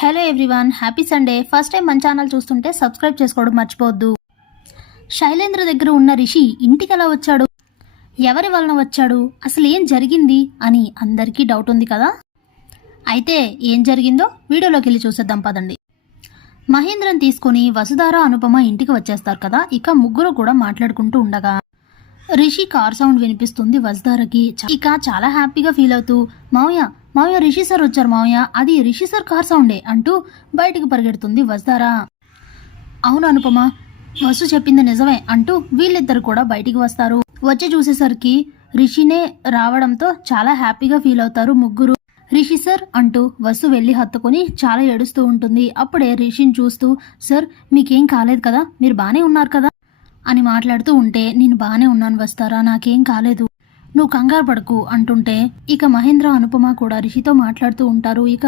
Hello everyone, happy Sunday. First time మన channel చూస్తుంటే subscribe చేసుకోవడం మర్చిపోవద్దు. శైలేంద్ర దగ్గర ఉన్న రిషి ఇంటికి ఎలా వచ్చాడు, ఎవరి వలన వచ్చాడు, అసలు ఏం జరిగింది అని అందరికీ డౌట్ ఉంది కదా. అయితే ఏం జరిగిందో వీడియోలోకి వెళ్ళి చూసేద్దాం పదండి. మహేంద్రని తీసుకుని వసుధార, అనుపమ ఇంటికి వచ్చేస్తారు కదా. ఇక ముగ్గురు కూడా మాట్లాడుకుంటూ ఉండగా రిషి కార్ సౌండ్ వినిపిస్తుంది వసుధారకి. ఇక చాలా హ్యాపీగా ఫీల్ అవుతూ మావయ్య మావయ్య రిషి సార్ వచ్చారు మావయ్య, అది రిషి సార్ కార్ సౌండే అంటూ బయటికి పరిగెడుతుంది వసుధార. అవును అనుపమ, వసు చెప్పింది నిజమే అంటూ వీళ్ళిద్దరు కూడా బయటికి వస్తారు. వచ్చి చూసేసరికి రిషినే రావడంతో చాలా హ్యాపీగా ఫీల్ అవుతారు ముగ్గురు. రిషి సార్ అంటూ వసు వెళ్ళి హత్తుకొని చాలా ఏడుస్తూ ఉంటుంది. అప్పుడే రిషిని చూస్తూ సార్ మీకేం కాలేదు కదా, మీరు బానే ఉన్నారు కదా అని మాట్లాడుతూ ఉంటే నేను బానే ఉన్నాను వస్తారా, నాకేం కాలేదు, నువ్వు కంగారు పడకు అంటుంటే ఇక మహేంద్ర, అనుపమ కూడా రిషితో మాట్లాడుతూ ఉంటారు. ఇక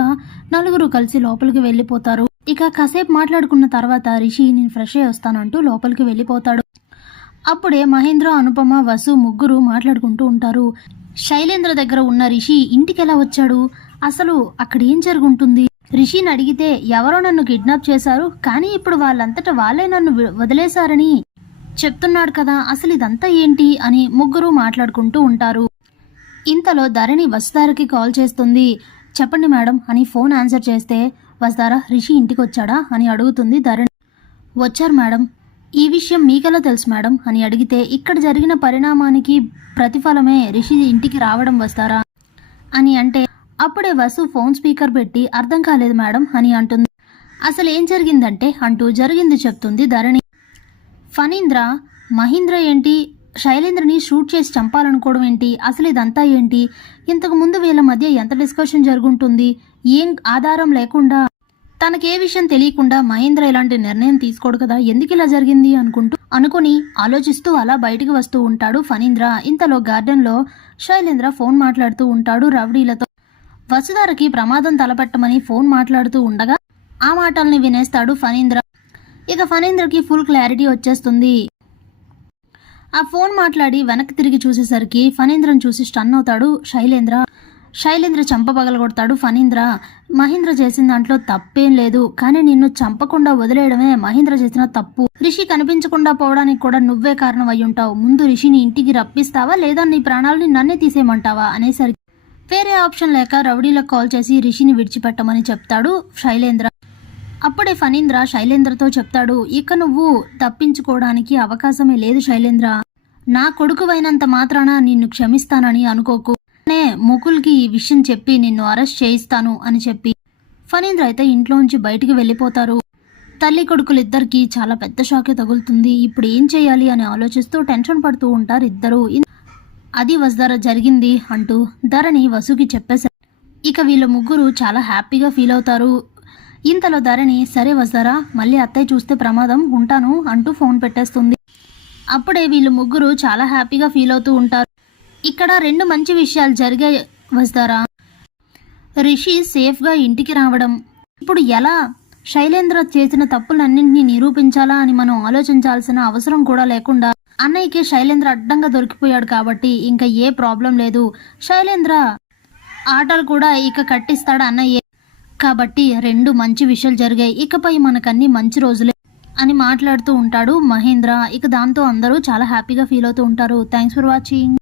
నలుగురు కలిసి లోపలికి వెళ్ళిపోతారు. ఇక కాసేపు మాట్లాడుకున్న తర్వాత రిషి నేను ఫ్రెష్ అయ్యి వస్తానంటూ లోపలికి వెళ్ళిపోతాడు. అప్పుడే మహేంద్ర, అనుపమ, వసు ముగ్గురు మాట్లాడుకుంటూ ఉంటారు. శైలేంద్ర దగ్గర ఉన్న రిషి ఇంటికి ఎలా వచ్చాడు, అసలు అక్కడ ఏం జరుగుంటుంది, రిషిని అడిగితే ఎవరో నన్ను కిడ్నాప్ చేశారు కానీ ఇప్పుడు వాళ్ళంతటా వాళ్ళే నన్ను వదిలేశారని చెప్తున్నాడు కదా, అసలు ఇదంతా ఏంటి అని ముగ్గురు మాట్లాడుకుంటూ ఉంటారు. ఇంతలో ధరణి వసుధారకి కాల్ చేస్తుంది. చెప్పండి మేడం అని ఫోన్ ఆన్సర్ చేస్తే వసుధార రిషి ఇంటికి వచ్చాడా అని అడుగుతుంది ధరణి. వచ్చారు మేడం, ఈ విషయం మీకెలా తెలుసు మేడం అని అడిగితే ఇక్కడ జరిగిన పరిణామానికి ప్రతిఫలమే రిషి ఇంటికి రావడం వస్తారా అని అంటే అప్పుడే వసు ఫోన్ స్పీకర్ పెట్టి అర్థం కాలేదు మేడం అని అంటుంది. అసలు ఏం జరిగిందంటే అంటూ జరిగింది చెప్తుంది ధరణి. ఫణీంద్ర మహేంద్ర ఏంటి శైలేంద్రని షూట్ చేసి చంపాలనుకోవడం ఏంటి, అసలు ఇదంతా ఏంటి, ఇంతకు ముందు వీళ్ళ మధ్య ఎంత డిస్కషన్ జరుగుంటుంది, ఏం ఆధారం లేకుండా తనకే విషయం తెలియకుండా మహేంద్ర ఇలాంటి నిర్ణయం తీసుకోడు కదా, ఎందుకు ఇలా జరిగింది అనుకుని ఆలోచిస్తూ అలా బయటికి వస్తూ ఉంటాడు ఫణీంద్ర. ఇంతలో గార్డెన్లో శైలేంద్ర ఫోన్ మాట్లాడుతూ ఉంటాడు రౌడీలతో. వసుధారకి ప్రమాదం తలపెట్టమని ఫోన్ మాట్లాడుతూ ఉండగా ఆ మాటల్ని వినేస్తాడు ఫణీంద్ర. ఇక ఫణీంద్రకి ఫుల్ క్లారిటీ వచ్చేస్తుంది. ఆ ఫోన్ మాట్లాడి వెనక్కి తిరిగి చూసేసరికి ఫణీంద్రని చూసి స్టన్ అవుతాడు శైలేంద్ర చంప పగలగొడతాడు ఫణీంద్ర. మహేంద్ర చేసిన దాంట్లో తప్పేం లేదు, కానీ నిన్ను చంపకుండా వదిలేయడమే మహేంద్ర చేసిన తప్పు. రిషి కనిపించకుండా పోవడానికి కూడా నువ్వే కారణం అయి ఉంటావు. ముందు రిషిని ఇంటికి రప్పిస్తావా లేదా నీ ప్రాణాలని నన్నే తీసేయమంటావా అనేసరికి వేరే ఆప్షన్ లేక రౌడీలకు కాల్ చేసి రిషిని విడిచిపెట్టమని చెప్తాడు శైలేంద్ర. అప్పుడే ఫణీంద్ర శైలేంద్రతో చెప్తాడు, ఇక నువ్వు తప్పించుకోవడానికి అవకాశమే లేదు శైలేంద్ర, నా కొడుకువైనంత మాత్రాన నిన్ను క్షమిస్తానని అనుకోకు, నే ముకుల్కి ఈ విషయం చెప్పి నిన్ను అరెస్ట్ చేయిస్తాను అని చెప్పి ఫణీంద్ర అయితే ఇంట్లోంచి బయటికి వెళ్ళిపోతారు. తల్లి కొడుకులిద్దరికి చాలా పెద్ద షాకే తగులుతుంది. ఇప్పుడు ఏం చేయాలి అని ఆలోచిస్తూ టెన్షన్ పడుతూ ఉంటారు ఇద్దరు. అది వసుధార జరిగింది అంటూ ధరణి వసుకి చెప్పేశారు. ఇక వీళ్ళ ముగ్గురు చాలా హ్యాపీగా ఫీల్ అవుతారు. ఇంతలో ధరణి సరే వసుధార, మళ్ళీ అత్తయ్య చూస్తే ప్రమాదం, ఉంటాను అంటూ ఫోన్ పెట్టేస్తుంది. అప్పుడే వీళ్ళు ముగ్గురు చాలా హ్యాపీగా ఫీల్ అవుతూ ఉంటారు. ఇక్కడ రెండు మంచి విషయాలు జరిగాయి వసుధార. రిషి సేఫ్గా ఇంటికి రావడం, ఇప్పుడు ఎలా శైలేంద్ర చేసిన తప్పులన్నింటినీ నిరూపించాలా అని మనం ఆలోచించాల్సిన అవసరం కూడా లేకుండా అన్నయ్యకి శైలేంద్ర అడ్డంగా దొరికిపోయాడు కాబట్టి ఇంకా ఏ ప్రాబ్లం లేదు. శైలేంద్ర ఆటలు కూడా ఇక కట్టిస్తాడు అన్నయ్య కాబట్టి రెండు మంచి విషయాలు జరిగాయి, ఇకపై మనకన్నీ మంచి రోజులే అని మాట్లాడుతూ ఉంటాడు మహేంద్ర. ఇక దాంతో అందరూ చాలా హ్యాపీగా ఫీల్ అవుతూ ఉంటారు. Thanks for watching.